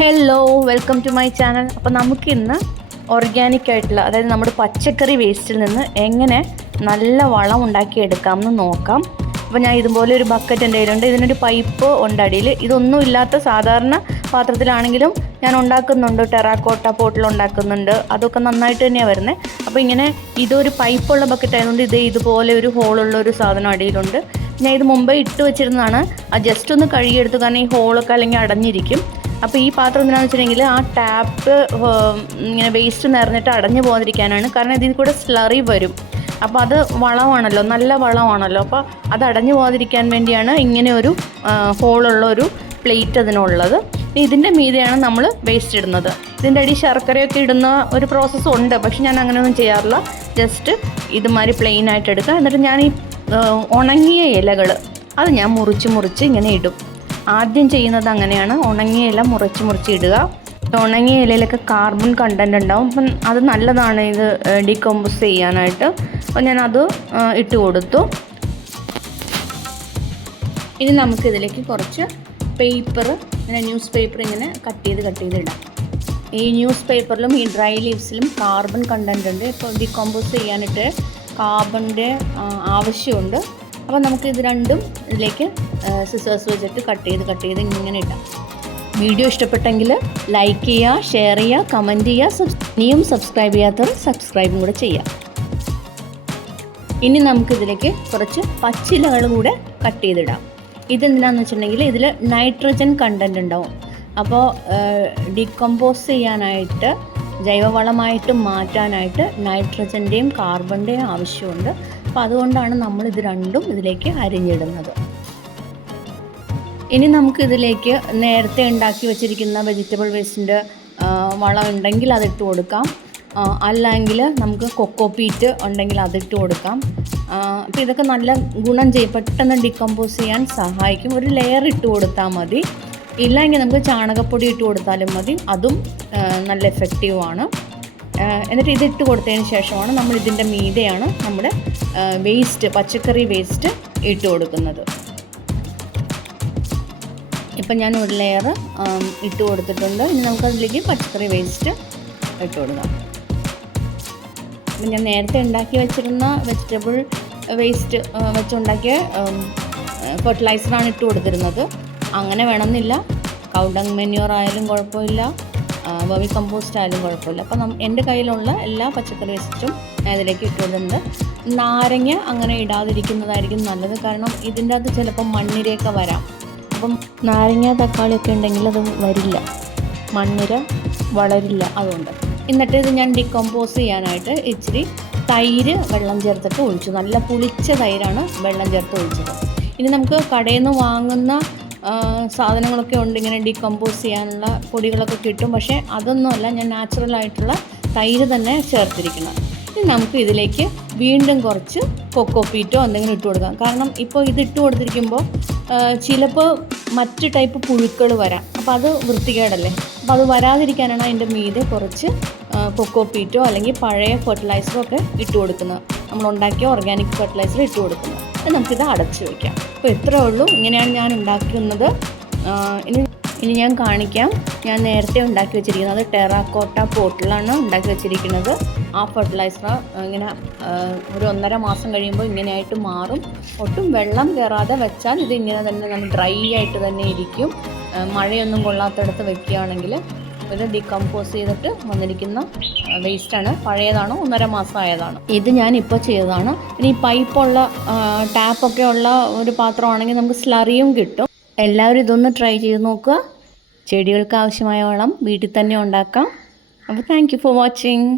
Hello, welcome to my channel. അപ്പോൾ നമുക്കിന്ന് organic ആയിട്ടുള്ള, അതായത് നമ്മുടെ പച്ചക്കറി വേസ്റ്റിൽ നിന്ന് എങ്ങനെ നല്ല വളം ഉണ്ടാക്കിയെടുക്കാമെന്ന് നോക്കാം. അപ്പോൾ ഞാൻ ഇതുപോലെ ഒരു ബക്കറ്റ് എൻ്റെ കയ്യിലുണ്ട്. ഇതിനൊരു പൈപ്പ് ഉണ്ട് അടിയിൽ. ഇതൊന്നും ഇല്ലാത്ത സാധാരണ പാത്രത്തിലാണെങ്കിലും ഞാൻ ഉണ്ടാക്കുന്നുണ്ട്. ടെറാക്കോട്ട പോട്ടിൽ ഉണ്ടാക്കുന്നുണ്ട്. അതൊക്കെ നന്നായിട്ട് തന്നെയാണ് വരുന്നത്. അപ്പോൾ ഇങ്ങനെ ഇതൊരു പൈപ്പുള്ള ബക്കറ്റ് ആയതുകൊണ്ട് ഇതുപോലെ ഒരു ഹോളുള്ള ഒരു സാധനം അടിയിലുണ്ട്. ഞാൻ ഇത് മുമ്പേ ഇട്ട് വെച്ചിരുന്നതാണ്. അത് ജസ്റ്റ് ഒന്ന് കഴുകിയെടുത്തു, കാരണം ഈ ഹോളൊക്കെ അല്ലെങ്കിൽ അടഞ്ഞിരിക്കും. അപ്പോൾ ഈ പാത്രം എന്തിനാണെന്ന് വെച്ചിട്ടുണ്ടെങ്കിൽ ആ ടാപ്പ് ഇങ്ങനെ വേസ്റ്റ് നിറഞ്ഞിട്ട് അടഞ്ഞു പോകാതിരിക്കാനാണ്. കാരണം ഇതിൽ കൂടെ സ്ലറി വരും. അപ്പോൾ അത് വളമാണല്ലോ, നല്ല വളമാണല്ലോ. അപ്പോൾ അത് അടഞ്ഞു പോകാതിരിക്കാൻ വേണ്ടിയാണ് ഇങ്ങനെ ഒരു ഹോളുള്ള ഒരു പ്ലേറ്റ് അതിനുള്ളത്. ഇതിൻ്റെ മീതെയാണ് നമ്മൾ വേസ്റ്റ് ഇടുന്നത്. ഇതിൻ്റെ അടി ശർക്കരയൊക്കെ ഇടുന്ന ഒരു പ്രോസസ്സ് ഉണ്ട്, പക്ഷെ ഞാൻ അങ്ങനെയൊന്നും ചെയ്യാറില്ല. ജസ്റ്റ് ഇതുമാതിരി പ്ലെയിൻ ആയിട്ട് എടുക്കുക. എന്നിട്ട് ഞാൻ ഈ ഉണങ്ങിയ ഇലകൾ അത് ഞാൻ മുറിച്ച് ഇങ്ങനെ ഇടും. ആദ്യം ചെയ്യുന്നത് അങ്ങനെയാണ്. ഉണങ്ങിയ ഇല മുറിച്ച് ഇടുക. ഉണങ്ങിയ ഇലയിലൊക്കെ കാർബൺ കണ്ടൻറ് ഉണ്ടാവും. അപ്പം അത് നല്ലതാണ് ഇത് ഡീകമ്പോസ് ചെയ്യാനായിട്ട്. അപ്പോൾ ഞാനത് ഇട്ട് കൊടുത്തു. ഇനി നമുക്കിതിലേക്ക് കുറച്ച് പേപ്പർ, ഇങ്ങനെ ന്യൂസ് പേപ്പർ ഇങ്ങനെ കട്ട് ചെയ്ത് ഇടാം. ഈ ന്യൂസ് പേപ്പറിലും ഈ ഡ്രൈ ലീവ്സിലും കാർബൺ കണ്ടൻറ് ഉണ്ട്. ഇപ്പോൾ ഡീകമ്പോസ് ചെയ്യാനായിട്ട് കാർബണിൻ്റെ ആവശ്യമുണ്ട്. അപ്പോൾ നമുക്ക് ഇത് രണ്ടും ഇതിലേക്ക് സിസേഴ്സ് വെച്ചിട്ട് കട്ട് ചെയ്ത് ഇങ്ങനെ ഇടാം. വീഡിയോ ഇഷ്ടപ്പെട്ടെങ്കിൽ ലൈക്ക് ചെയ്യുക, ഷെയർ ചെയ്യുക, കമൻറ്റ് ചെയ്യുക. ഇനിയും സബ്സ്ക്രൈബ് ചെയ്യാത്തവർ സബ്സ്ക്രൈബും കൂടെ ചെയ്യുക. ഇനി നമുക്കിതിലേക്ക് കുറച്ച് പച്ചിലകൾ കൂടെ കട്ട് ചെയ്തിടാം. ഇതെന്തിനാണെന്ന് വെച്ചിട്ടുണ്ടെങ്കിൽ ഇതിൽ നൈട്രജൻ കണ്ടൻറ് ഉണ്ടാവും. അപ്പോൾ ഡീകമ്പോസ് ചെയ്യാനായിട്ട്, ജൈവവളമായിട്ട് മാറ്റാനായിട്ട് നൈട്രജൻ്റെയും കാർബണിൻ്റെയും ആവശ്യമുണ്ട്. അപ്പോൾ അതുകൊണ്ടാണ് നമ്മൾ ഇത് രണ്ടും ഇതിലേക്ക് അരിഞ്ഞിടുന്നത്. ഇനി നമുക്കിതിലേക്ക് നേരത്തെ ഉണ്ടാക്കി വെച്ചിരിക്കുന്ന വെജിറ്റബിൾ വേസ്റ്റിൻ്റെ വളം ഉണ്ടെങ്കിൽ അതിട്ട് കൊടുക്കാം. അല്ലെങ്കിൽ നമുക്ക് കൊക്കോപീറ്റ് ഉണ്ടെങ്കിൽ അതിട്ട് കൊടുക്കാം. അപ്പോൾ ഇതൊക്കെ നല്ല ഗുണം ചെയ്യും, പെട്ടെന്ന് ഡീകമ്പോസ് ചെയ്യാൻ സഹായിക്കും. ഒരു ലെയർ ഇട്ട് കൊടുത്താൽ മതി. ഇല്ലെങ്കിൽ നമുക്ക് ചാണകപ്പൊടി ഇട്ട് കൊടുത്താലും മതി, അതും നല്ല എഫക്റ്റീവാണ്. എന്നിട്ട് ഇതിട്ട് കൊടുത്തതിന് ശേഷമാണ് നമ്മൾ ഇതിൻ്റെ മീതെയാണ് നമ്മുടെ വേസ്റ്റ്, പച്ചക്കറി വേസ്റ്റ് ഇട്ട് കൊടുക്കുന്നത്. ഇപ്പം ഞാൻ ഒരു ലെയർ ഇട്ട് കൊടുത്തിട്ടുണ്ട്. ഇനി നമുക്കതിലേക്ക് പച്ചക്കറി വേസ്റ്റ് ഇട്ട് കൊടുക്കാം. അപ്പം ഞാൻ നേരത്തെ ഉണ്ടാക്കി വെച്ചിരുന്ന വെജിറ്റബിൾ വേസ്റ്റ് വെച്ചുണ്ടാക്കിയ ഫെർട്ടിലൈസറാണ് ഇട്ട് കൊടുത്തിരുന്നത്. അങ്ങനെ വേണമെന്നില്ല. കൗഡങ് മെന്യൂർ ആയാലും കുഴപ്പമില്ല, വെർമി കമ്പോസ്റ്റ് ആയാലും കുഴപ്പമില്ല. അപ്പം എൻ്റെ കയ്യിലുള്ള എല്ലാ പച്ചക്കറി വേസ്റ്റും ഞാൻ ഇതിലേക്ക് ഇട്ട് കൊടുത്തിട്ടുണ്ട്. നാരങ്ങ അങ്ങനെ ഇടാതിരിക്കുന്നതായിരിക്കും നല്ലത്, കാരണം ഇതിൻ്റെ അകത്ത് ചിലപ്പം മണ്ണിരയൊക്കെ വരാം. അപ്പം നാരങ്ങ തക്കാളിയൊക്കെ ഉണ്ടെങ്കിൽ അത് വരില്ല, മണ്ണിര വളരില്ല. അതുകൊണ്ട് എന്നിട്ട് ഇത് ഞാൻ ഡീകമ്പോസ് ചെയ്യാനായിട്ട് ഇച്ചിരി തൈര് വെള്ളം ചേർത്തിട്ട് ഒഴിച്ചു. നല്ല പുളിച്ച തൈരാണ് വെള്ളം ചേർത്ത് ഒഴിച്ചത്. ഇനി നമുക്ക് കടയിൽ നിന്ന് വാങ്ങുന്ന സാധനങ്ങളൊക്കെ ഉണ്ട്, ഇങ്ങനെ ഡീകമ്പോസ് ചെയ്യാനുള്ള പൊടികളൊക്കെ കിട്ടും. പക്ഷേ അതൊന്നുമല്ല, ഞാൻ നാച്ചുറലായിട്ടുള്ള തൈര് തന്നെ ചേർത്തിരിക്കണം. ഇനി നമുക്ക് ഇതിലേക്ക് വീണ്ടും കുറച്ച് കൊക്കോപീറ്റോ എന്തെങ്കിലും ഇട്ട് കൊടുക്കാം. കാരണം ഇപ്പോൾ ഇതിട്ട് കൊടുത്തിരിക്കുമ്പോൾ ചിലപ്പോൾ മറ്റ് ടൈപ്പ് പുഴുക്കൾ വരാം. അപ്പോൾ അത് വൃത്തികേടല്ലേ. അപ്പോൾ അത് വരാതിരിക്കാനാണ് അതിൻ്റെ മീതെ കുറച്ച് കൊക്കോപീറ്റോ അല്ലെങ്കിൽ പഴയ ഫെർട്ടിലൈസറോ ഒക്കെ ഇട്ട് കൊടുക്കുന്നത്. നമ്മളുണ്ടാക്കിയ ഓർഗാനിക് ഫെർട്ടിലൈസർ ഇട്ട് കൊടുക്കുന്നത്. നമുക്കിത് അടച്ചു വയ്ക്കാം. അപ്പോൾ ഇത്രയേ ഉള്ളൂ. ഇങ്ങനെയാണ് ഞാൻ ഉണ്ടാക്കുന്നത്. ഇനി ഞാൻ കാണിക്കാം. ഞാൻ നേരത്തെ ഉണ്ടാക്കി വെച്ചിരിക്കുന്നത് ടെറാക്കോട്ട പോട്ടിലാണ് ഉണ്ടാക്കി വെച്ചിരിക്കുന്നത്. ആ ഫെർട്ടിലൈസർ ഇങ്ങനെ ഒരു 1.5 മാസം കഴിയുമ്പോൾ ഇങ്ങനെയായിട്ട് മാറും. ഒട്ടും വെള്ളം കയറാതെ വെച്ചാൽ ഇത് ഇങ്ങനെ തന്നെ നല്ല ഡ്രൈ ആയിട്ട് തന്നെ ഇരിക്കും. മഴയൊന്നും കൊള്ളാത്തടത്ത് വെക്കുകയാണെങ്കിൽ ഇത് ഡീകമ്പോസ് ചെയ്തിട്ട് വന്നിരിക്കുന്ന വേസ്റ്റാണ്. പഴയതാണോ 1.5 മാസം ആയതാണ്. ഇത് ഞാൻ ഇപ്പോൾ ചെയ്തതാണ്. ഇനി പൈപ്പുള്ള ടാപ്പൊക്കെ ഉള്ള ഒരു പാത്രമാണെങ്കിൽ നമുക്ക് സ്ലറിയും കിട്ടും. എല്ലാവരും ഇതൊന്ന് ട്രൈ ചെയ്ത് നോക്കുക. ചെടികൾക്ക് ആവശ്യമായ വളം വീട്ടിൽ തന്നെ ഉണ്ടാക്കാം. അപ്പോൾ താങ്ക് യു ഫോർ വാച്ചിങ്.